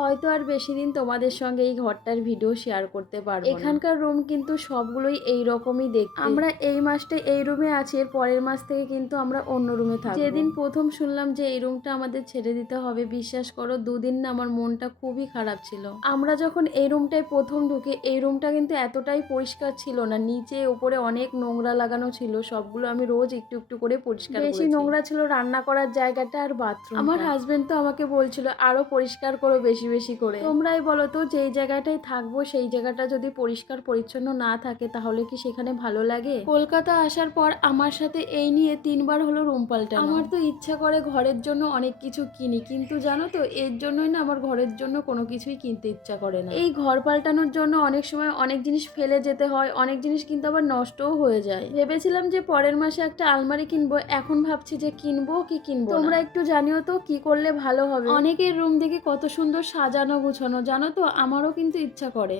হয়তো আর বেশি দিন তোমাদের সঙ্গে এই ঘরটার ভিডিও শেয়ার করতে পারবো না। এখানকার রুম কিন্তু সবগুলোই এই রকমই দেখতে। আমরা এই মাসটা এই রুমে আছি, এর পরের মাস থেকে কিন্তু আমরা অন্য রুমে থাকবো। যেদিন প্রথম শুনলাম যে এই রুমটা আমাদের ছেড়ে দিতে হবে, বিশ্বাস করো দুদিন না আমার মনটা খুবই খারাপ ছিল। আমরা যখন এই রুমটায় প্রথম ঢুকে, এই রুমটা কিন্তু এতটাই পরিষ্কার ছিল না, নিচে উপরে অনেক নোংরা লাগানো ছিল, সবগুলো আমি রোজ একটু একটু করে পরিষ্কার করেছি। বেশি নোংরা ছিল রান্না করার জায়গাটা আর বাথরুম। আমার হাজবেন্ড তো আমাকে বলছিল আরো পরিষ্কার করো বেশি বেশি করে। তোমরাই বলো তো, যেই জায়গাটায় থাকবো সেই জায়গাটা যদি পরিষ্কার পরিচ্ছন্ন না থাকে তাহলে কি সেখানে ভালো লাগে? কলকাতা আসার পর আমার সাথে এই নিয়ে 3বার হলো রুম পাল্টানো। আমার তো ইচ্ছা করে ঘরের জন্য অনেক কিছু কিনি, কিন্তু জানো তো এর জন্যই না আমার ঘরের জন্য কোনো কিছুই কিনতে ইচ্ছা করে না। এই ঘর পাল্টানোর জন্য অনেক সময় অনেক জিনিস ফেলে যেতে হয়, অনেক জিনিস কিন্তু আবার নষ্টও হয়ে যায়। ভেবেছিলাম যে পরের মাসে একটা আলমারি কিনবো, এখন ভাবছি যে কিনবো কি কিনবো না। তোমরা একটু জানিও তো কি করলে ভালো হবে। অনেকের রুম দেখে কত সুন্দর সাজানো গুছানো, জানো তো আমারও কিন্তু ইচ্ছা করে।